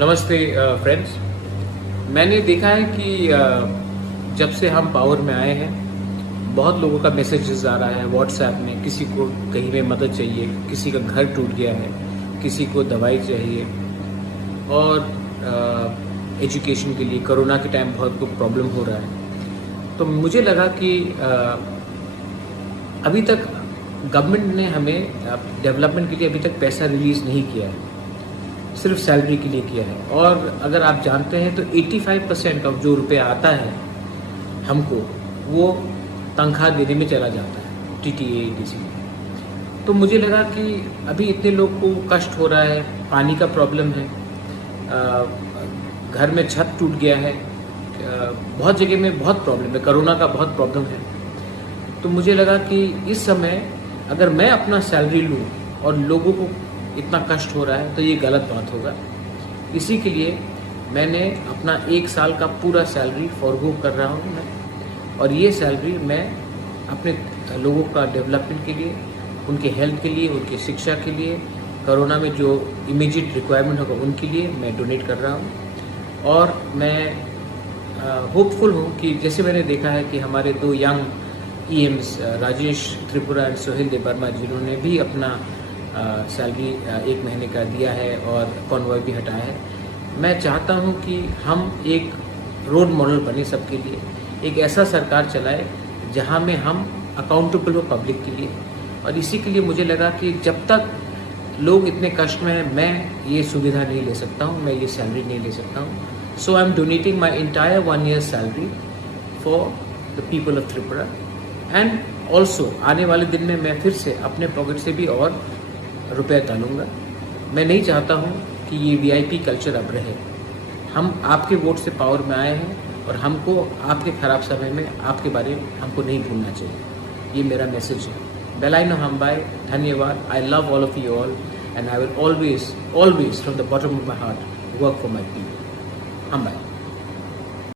नमस्ते फ्रेंड्स। मैंने देखा है कि जब से हम पावर में आए हैं बहुत लोगों का मैसेजेस आ रहा है व्हाट्सएप में। किसी को कहीं में मदद चाहिए, किसी का घर टूट गया है, किसी को दवाई चाहिए और एजुकेशन के लिए कोरोना के टाइम बहुत कुछ प्रॉब्लम हो रहा है। तो मुझे लगा कि अभी तक गवर्नमेंट ने हमें डेवलपमेंट के लिए अभी तक पैसा रिलीज़ नहीं किया है, सिर्फ सैलरी के लिए किया है। और अगर आप जानते हैं तो 85% ऑफ जो रुपया आता है हमको वो तनख्वाह देने में चला जाता है, टीटीए ईटीसी। तो मुझे लगा कि अभी इतने लोग को कष्ट हो रहा है, पानी का प्रॉब्लम है, घर में छत टूट गया है, बहुत जगह में बहुत प्रॉब्लम है, कोरोना का बहुत प्रॉब्लम है। तो मुझे लगा कि इस समय अगर मैं अपना सैलरी लूँ और लोगों को इतना कष्ट हो रहा है तो ये गलत बात होगा। इसी के लिए मैंने अपना 1 साल का पूरा सैलरी फॉरगो कर रहा हूँ मैं, और ये सैलरी मैं अपने लोगों का डेवलपमेंट के लिए, उनके हेल्थ के लिए, उनकी शिक्षा के लिए, कोरोना में जो इमीडिएट रिक्वायरमेंट होगा उनके लिए मैं डोनेट कर रहा हूँ। और मैं होपफुल हूँ कि जैसे मैंने देखा है कि हमारे 2 यंग ईएम्स राजेश त्रिपुरा एंड सोहेल देवर्मा जिन्होंने भी अपना सैलरी 1 महीने का दिया है और कॉन्वॉय भी हटाया है। मैं चाहता हूं कि हम एक रोल मॉडल बने सबके लिए, एक ऐसा सरकार चलाए जहां में हम अकाउंटेबल हो पब्लिक के लिए। और इसी के लिए मुझे लगा कि जब तक लोग इतने कष्ट में हैं मैं ये सुविधा नहीं ले सकता हूं, मैं ये सैलरी नहीं ले सकता हूं। So I am donating my entire 1 year salary for the people of Tripura. And also आने वाले दिन में मैं फिर से अपने पॉकेट से भी और रुपया डालूंगा। मैं नहीं चाहता हूँ कि ये वीआईपी कल्चर अब रहे। हम आपके वोट से पावर में आए हैं और हमको आपके ख़राब समय में आपके बारे में हमको नहीं भूलना चाहिए। ये मेरा मैसेज है। बेलाइनो हम्बाई, धन्यवाद। I love all of you all and I will always from the bottom of my heart work for my people. हम्बाई।